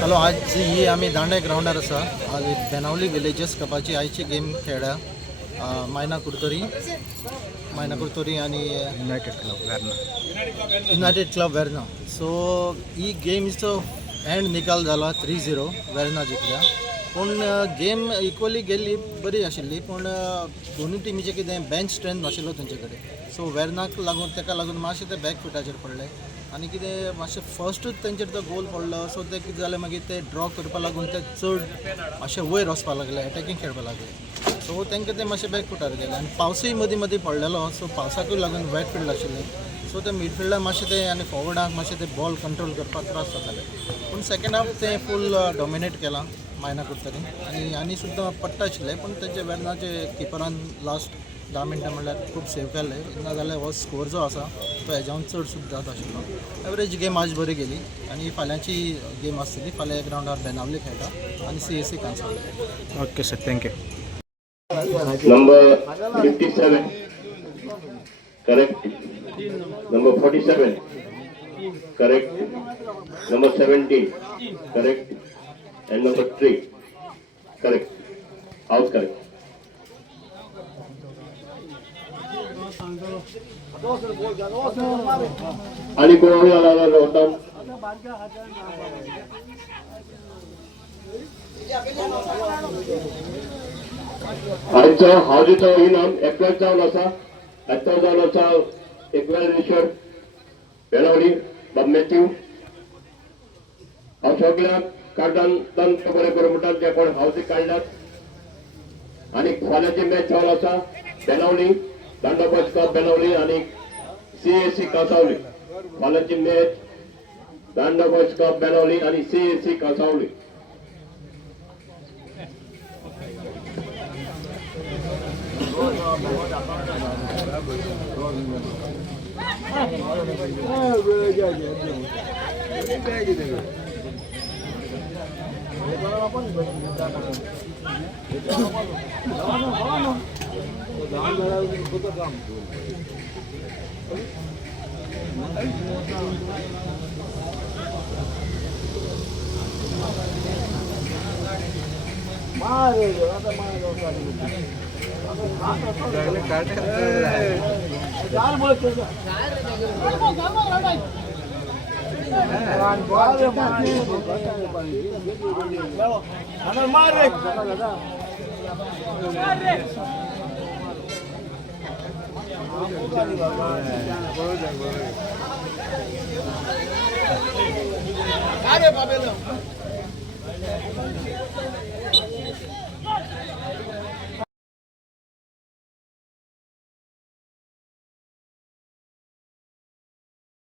Hello, आज ही आम्ही दांडे ग्राउंडार आसा. आज बेनावली विलेजेस कपाची आयची गेम खेळ्ळा. मायना कुर्तोरी आणि युनायटेड क्लब वेर्ना. सो ही गेमचो एंड निकाल जाला 3-0 वेर्ना जिखल्या. पूण गेम इक्वली गेल्ली बरी आशिल्ली, पूण दोनूय टिमीचे कितें बेंच स्ट्रेंथ नाशिल्लो तेंचे कडेन. सो वेर्नाक लागून ताका लागून मातशें ते बॅक फुटाचेर पडले आनी कितें मातशें फर्स्टूच तेंचेर तो गोल पडलो. सो ते कितें जालें मागीर ते ड्रॉ करपा लागून ते चड मातशें वयर वचपा लागले, अटॅकींग खेळपा लागले. सो तेंकां ते मातशें बॅक फुटार गेले आनी पावसूय मदीं मदीं पडलेलो. सो पावसाकूय लागून वेट फील्ड आशिल्लें. सो ते मिडफिल्डाक मातशें ते आनी फॉवर्डाक मातशें ते बॉल कंट्रोल करपाक त्रास जाताले. पूण सेकेंड हाफ ते फूल डॉमिनेट केलां मायना कुर्तोरी आनी सुद्दां पडटा आशिल्लें. पूण तेंचे वेर्नाचे किपरान लास्ट 10 मिनटां म्हणल्यार खूब सेव केल्ले. नाजाल्यार हो स्कोर जो आसा तो हेज्यावन चड सुद्दां जाता आशिल्लो. एवरेज गेम आज बरी गेली आनी फाल्यांची गेम आसतली. फाल्यां ग्राउंडार बेनावली खेळटा आनी CSC Cansaulim. Okay sir, thank you. Number 57, correct. Number 47, correct. Number 17, correct. And number 3, correct. Out, correct. आणि गोल आला होता. आयचो हावजीचो इनाम एकवेळ जावन आसा. एकतो जावन आसा एकवेळ रिशर्ट बेनावली बाब मॅथ्यू. हांव सगळ्यांक कार्डान तंत्र बरें करूं म्हणटात जे कोण हावजी काडल्यात. आनी फाल्यांची मॅच जावन आसा बेनावली दांडो बॉयज क्लब बेनावली आनी CSC कांसावली. फाल्यांची मॅच दांडो बॉयज क्लब बेनावली आनी CSC कांसावली.